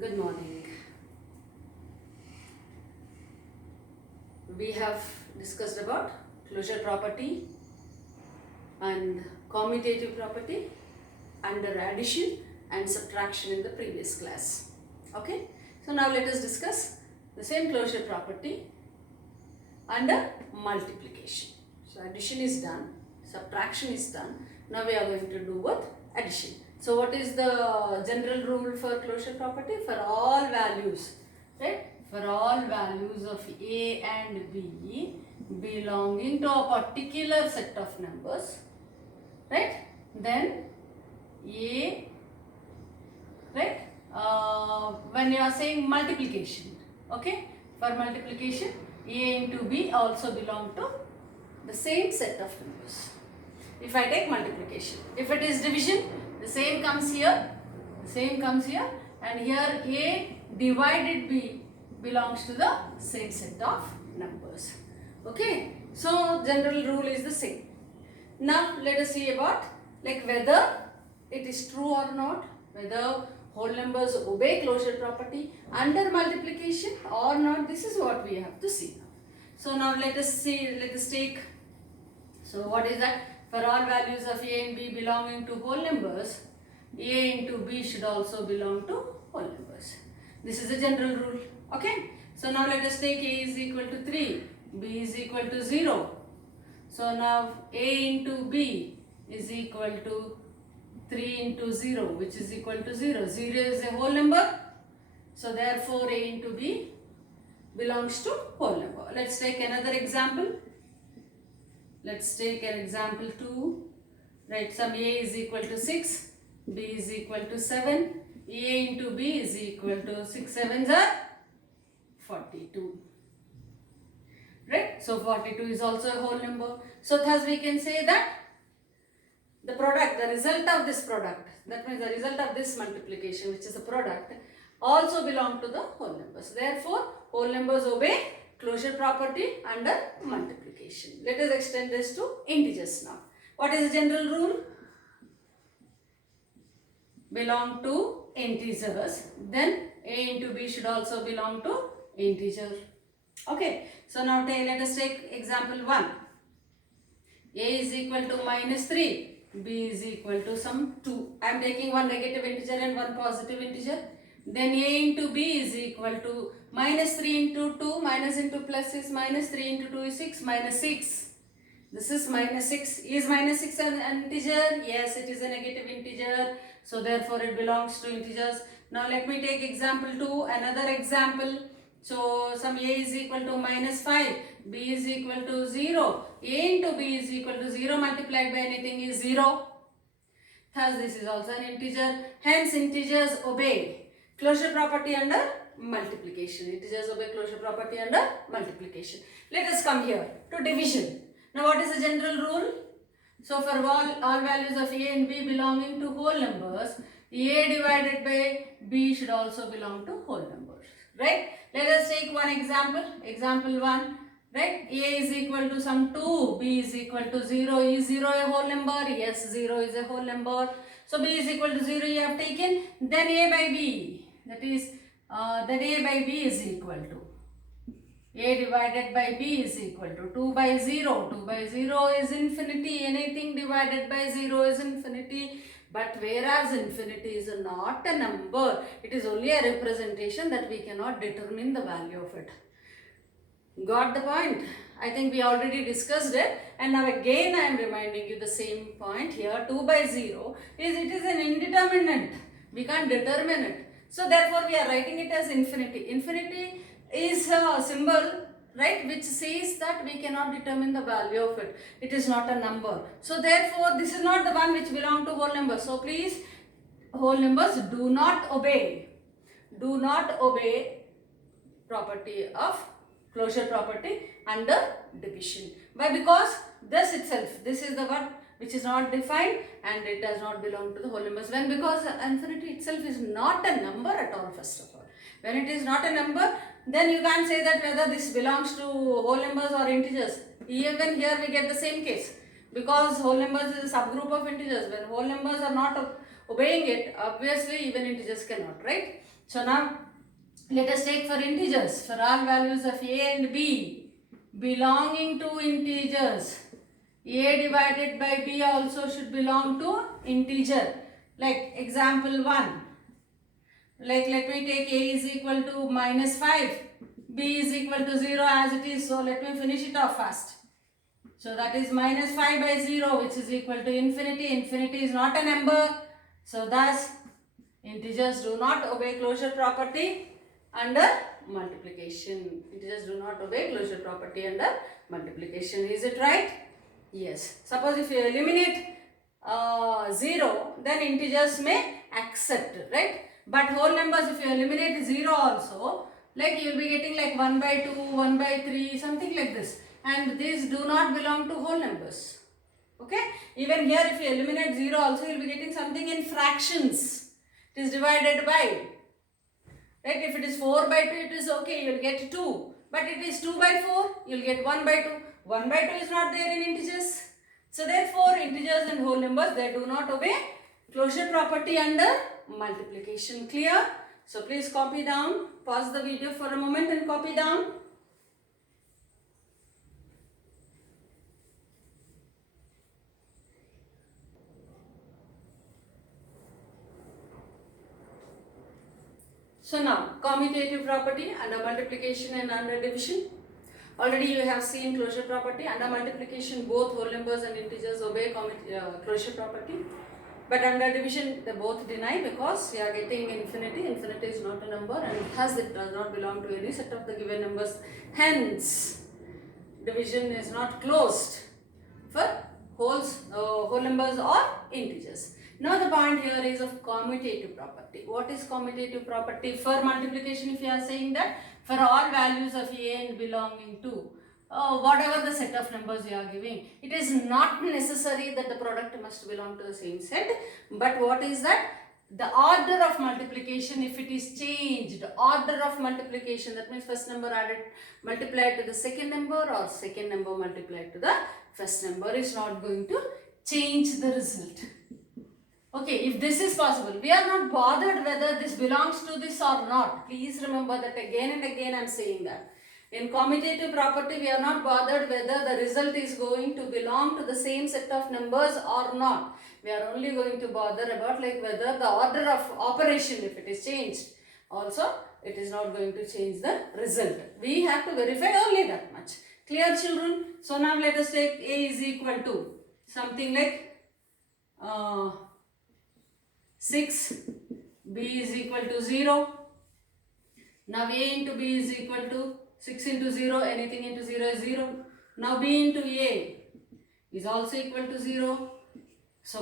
Good morning. We have discussed about closure property and commutative property under addition and subtraction in the previous class. Okay, so now let us discuss the same closure property under multiplication. So addition is done, subtraction is done. Now we are going to do what? Addition. So what is the general rule for closure property? For all values, right? For all values of A and B belonging to a particular set of numbers, right? Then A, right? When you are saying multiplication, okay? For multiplication, A into B also belong to the same set of numbers. If I take multiplication, if it is division, the same comes here, and here A divided B belongs to the same set of numbers. Okay, so general rule is the same. Now let us see about whether it is true or not, whether whole numbers obey closure property under multiplication or not. This is what we have to see now. So now let us take, so what is that? For all values of A and B belonging to whole numbers, A into B should also belong to whole numbers. This is the general rule. Okay. So now let us take A is equal to 3, B is equal to 0. So now A into B is equal to 3 into 0, which is equal to 0. 0 is a whole number. So therefore A into B belongs to whole number. Let's take another example. Let's take an example 2. Right, some A is equal to 6, B is equal to 7. A into B is equal to 6 sevens are 42. Right, so 42 is also a whole number. So thus we can say that the product, the result of this product, that means the result of this multiplication, which is a product, also belong to the whole numbers. Therefore, whole numbers obey closure property under multiplication. Let us extend this to integers now. What is the general rule? Belong to integers. Then A into B should also belong to integer. Okay. So now let us take example 1. A is equal to minus 3. B is equal to some 2. I am taking one negative integer and one positive integer. Then A into B is equal to minus 3 into 2, minus into plus is minus 3 into 2 is 6, minus 6. This is minus 6. Is minus 6 an integer? Yes, it is a negative integer. So therefore it belongs to integers. Now let me take example 2, another example. So some A is equal to minus 5, B is equal to 0. A into B is equal to 0 multiplied by anything is 0. Thus this is also an integer. Hence integers obey closure property under multiplication. Integers obey closure property under multiplication. Let us come here to division. Now what is the general rule? So for all values of A and B belonging to whole numbers, A divided by B should also belong to whole numbers. Right? Let us take one example. Example 1. Right? A is equal to some 2, B is equal to 0. Is 0 a whole number? Yes, 0 is a whole number. So B is equal to 0 you have taken. Then A by B. That is, then A by B is equal to. A divided by B is equal to 2 by 0. 2 by 0 is infinity. Anything divided by 0 is infinity. But whereas infinity is not a number, it is only a representation that we cannot determine the value of it. Got the point? I think we already discussed it, and now again I am reminding you the same point here. 2 by 0 is an indeterminate. We can't determine it. So therefore we are writing it as infinity. Infinity is a symbol, right, which says that we cannot determine the value of it. It is not a number. So therefore this is not the one which belongs to whole numbers. So please, whole numbers do not obey property of closure property under division. Why? Because this itself, this is the one which is not defined and it does not belong to the whole numbers. When? Because infinity itself is not a number at all, first of all. When it is not a number, then you can't say that whether this belongs to whole numbers or integers. Even here we get the same case, because whole numbers is a subgroup of integers. When whole numbers are not obeying it, obviously even integers cannot, right? So now let us take for integers. For all values of a and b belonging to integers, a divided by b also should belong to integer. Like example 1. Like let me take a is equal to minus 5, b is equal to 0 as it is. So let me finish it off fast. So that is minus 5 by 0, which is equal to infinity. Infinity is not a number. So thus integers do not obey closure property under multiplication. Integers do not obey closure property under multiplication. Is it right? Yes. Suppose if you eliminate 0, then integers may accept, right? But whole numbers, if you eliminate 0 also, like you will be getting like 1 by 2, 1 by 3, something like this. And these do not belong to whole numbers. Okay? Even here if you eliminate 0 also, you will be getting something in fractions. It is divided by. Right? If it is 4 by 2, it is okay, you will get 2. But it is 2 by 4, you will get 1 by 2. 1 by 2 is not there in integers. So therefore, integers and whole numbers, they do not obey closure property under multiplication. Clear? So please copy down. Pause the video for a moment and copy down. So now, commutative property under multiplication and under division. Already you have seen closure property. Under multiplication, both whole numbers and integers obey closure property. But under division, they both deny because you are getting infinity. Infinity is not a number and thus it does not belong to any set of the given numbers. Hence, division is not closed for whole numbers or integers. Now the point here is of commutative property. What is commutative property? For multiplication, if you are saying that for all values of a and belonging to whatever the set of numbers you are giving, it is not necessary that the product must belong to the same set. But what is that? The order of multiplication, if it is changed, order of multiplication, that means first number multiplied to the second number or second number multiplied to the first number is not going to change the result. Okay, if this is possible, we are not bothered whether this belongs to this or not. Please remember that again and again I am saying that. In commutative property, we are not bothered whether the result is going to belong to the same set of numbers or not. We are only going to bother about like whether the order of operation, if it is changed, also it is not going to change the result. We have to verify only that much. Clear, children? So now let us take A is equal to something like 6, B is equal to 0. Now A into B is equal to 6 into 0, anything into 0 is 0. Now B into A is also equal to 0. So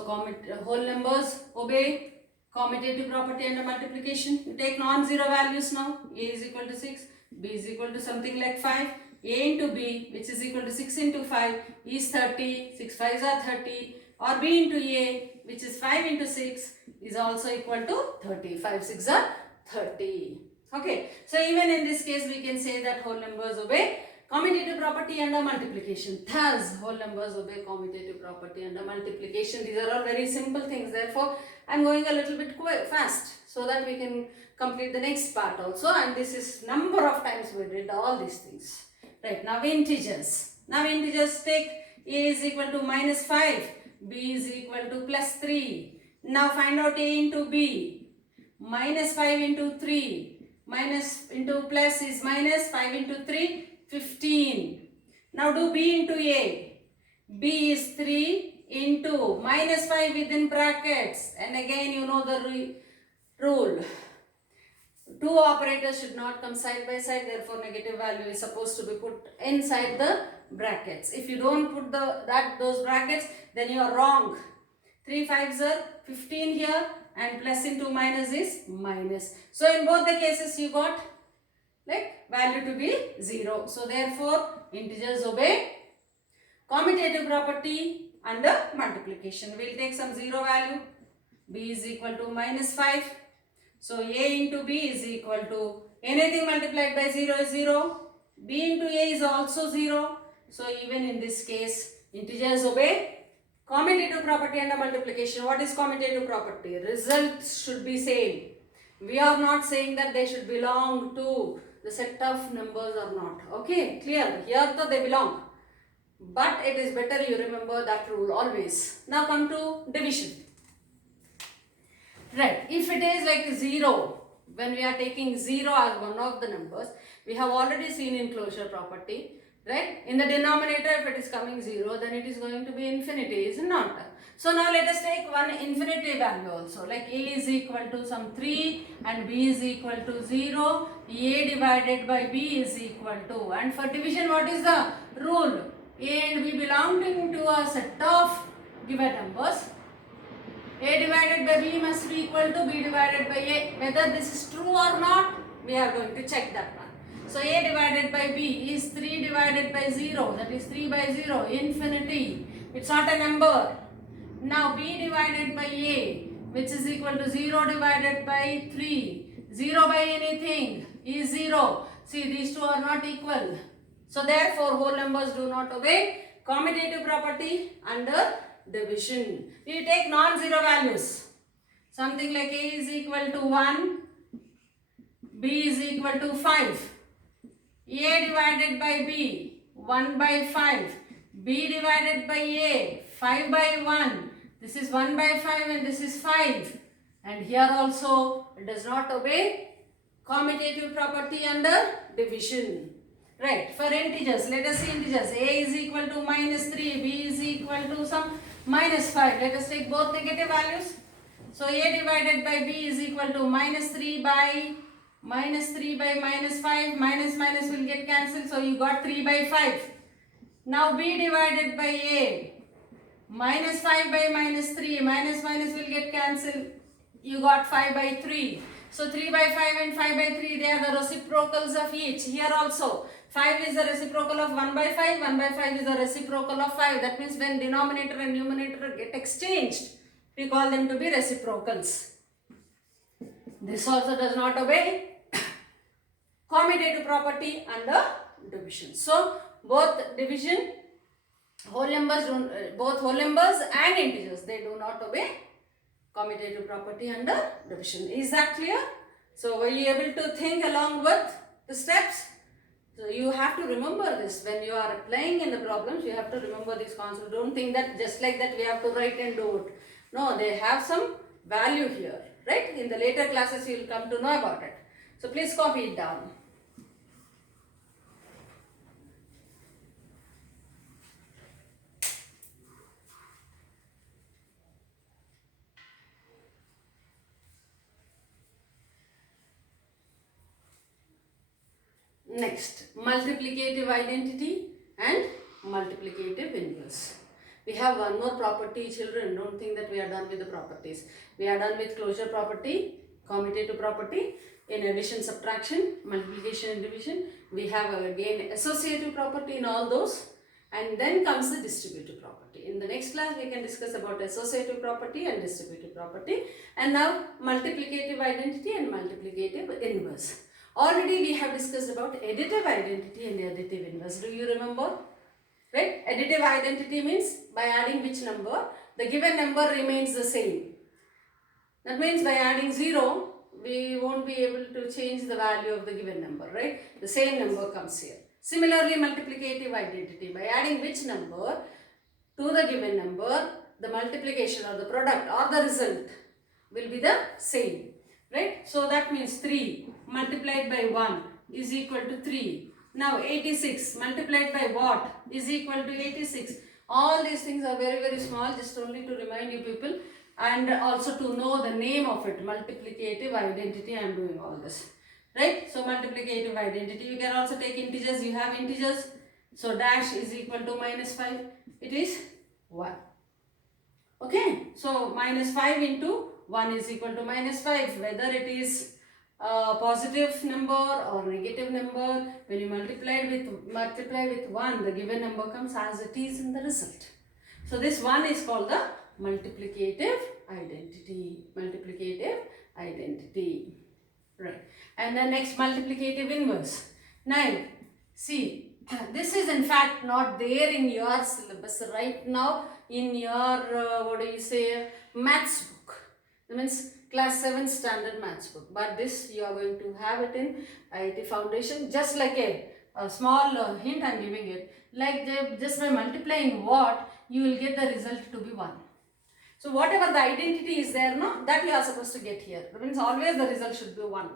whole numbers obey commutative property under multiplication. You take non-zero values now. A is equal to 6, B is equal to something like 5. A into B, which is equal to 6 into 5, is 30. 6 5s are 30. Or B into A, which is 5 into 6, is also equal to 30. 5 6 are 30. Okay. So even in this case, we can say that whole numbers obey commutative property under multiplication. Thus, whole numbers obey commutative property under multiplication. These are all very simple things. Therefore, I am going a little bit fast so that we can complete the next part also. And this is number of times we did all these things. Right. Now integers. Now integers, take A is equal to minus 5. B is equal to plus 3. Now find out A into B. Minus 5 into 3. Minus into plus is minus 5 into 3. 15. Now do B into A. B is 3 into minus 5 within brackets. And again you know the rule. Two operators should not come side by side. Therefore negative value is supposed to be put inside the brackets. If you don't put those brackets, then you are wrong. 3 5s are 15 here and plus into minus is minus. So in both the cases you got like value to be 0. So therefore integers obey commutative property under multiplication. We will take some 0 value. B is equal to minus 5. So A into B is equal to anything multiplied by 0 is 0. B into A is also 0. So even in this case integers obey commutative property under multiplication. What is commutative property? Results should be same. We are not saying that they should belong to the set of numbers or not. Okay, clear? Here though they belong. But it is better you remember that rule always. Now come to division. Right, if it is like 0, when we are taking 0 as one of the numbers, we have already seen in closure property, right? In the denominator, if it is coming 0, then it is going to be infinity, is it not? So now let us take one infinity value also, like a is equal to some 3 and b is equal to 0, a divided by b is equal to, and for division what is the rule? A and b belonging to a set of given numbers. A divided by B must be equal to B divided by A. Whether this is true or not, we are going to check that one. So A divided by B is 3 divided by 0, that is 3 by 0, infinity. It's not a number. Now B divided by A, which is equal to 0 divided by 3. 0 by anything is 0. See, these two are not equal. So therefore, whole numbers do not obey commutative property under division. We take non-zero values. Something like A is equal to 1, B is equal to 5. A divided by B, 1 by 5. B divided by A, 5 by 1. This is 1 by 5 and this is 5. And here also it does not obey commutative property under division. Right, for integers, let us see integers. A is equal to minus 3, B is equal to some minus 5. Let us take both negative values. So A divided by B is equal to minus 3 by minus 5. Minus minus will get cancelled. So you got 3 by 5. Now B divided by A, minus 5 by minus 3. Minus minus will get cancelled. You got 5 by 3. So 3 by 5 and 5 by 3, they are the reciprocals of each. Here also 5 is the reciprocal of 1 by 5, 1 by 5 is the reciprocal of 5. That means when denominator and numerator get exchanged, we call them to be reciprocals. This also does not obey commutative property under division. So both division, whole numbers, both whole numbers and integers, they do not obey commutative property under division. Is that clear? So were you able to think along with the steps? So you have to remember this when you are applying in the problems. You have to remember this concept. Don't think that just like that we have to write and do it. No, they have some value here, right? In the later classes you will come to know about it. So please copy it down. Next, multiplicative identity and multiplicative inverse. We have one more property, children. Don't think that we are done with the properties. We are done with closure property, commutative property. In addition, subtraction, multiplication and division. We have again associative property in all those. And then comes the distributive property. In the next class, we can discuss about associative property and distributive property. And now, multiplicative identity and multiplicative inverse. Already we have discussed about additive identity and additive inverse. Do you remember? Right? Additive identity means by adding which number, the given number remains the same. That means by adding 0, we won't be able to change the value of the given number, right? The same number comes here. Similarly, multiplicative identity, by adding which number to the given number, the multiplication or the product or the result will be the same, right? So that means 3 multiplied by 1 is equal to 3. Now 86 multiplied by what is equal to 86. All these things are very, very small, just only to remind you people and also to know the name of it. Multiplicative identity, I am doing all this, right? So multiplicative identity, you can also take integers. You have integers, so dash is equal to minus 5, it is 1. Okay, so minus 5 into 1 is equal to minus 5. Whether it is a positive number or negative number, when you multiply with 1, the given number comes as it is in the result. So this one is called the multiplicative identity. Multiplicative identity, right? And the next, multiplicative inverse. Now see, this is in fact not there in your syllabus right now in your maths book. That means class 7 standard maths book. But this you are going to have it in IIT Foundation. Just like a small hint I am giving it. Like just by multiplying what, you will get the result to be 1. So whatever the identity is there, no, that you are supposed to get here. That means always the result should be 1.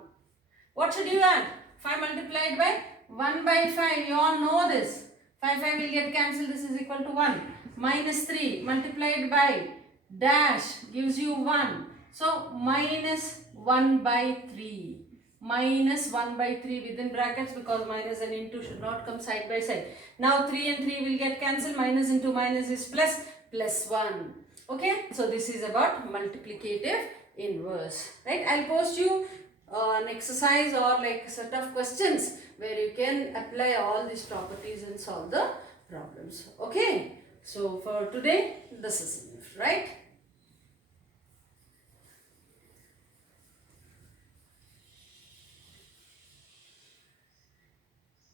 What should you add? 5 multiplied by 1 by 5. You all know this. 5 will get cancelled. This is equal to 1. Minus 3 multiplied by dash gives you 1. So minus 1 by 3. Minus 1 by 3 within brackets, because minus and into should not come side by side. Now 3 and 3 will get cancelled. Minus into minus is plus, plus 1. Okay. So this is about multiplicative inverse. Right. I'll post you an exercise or like a set of questions where you can apply all these properties and solve the problems. Okay. So for today, this is enough, right?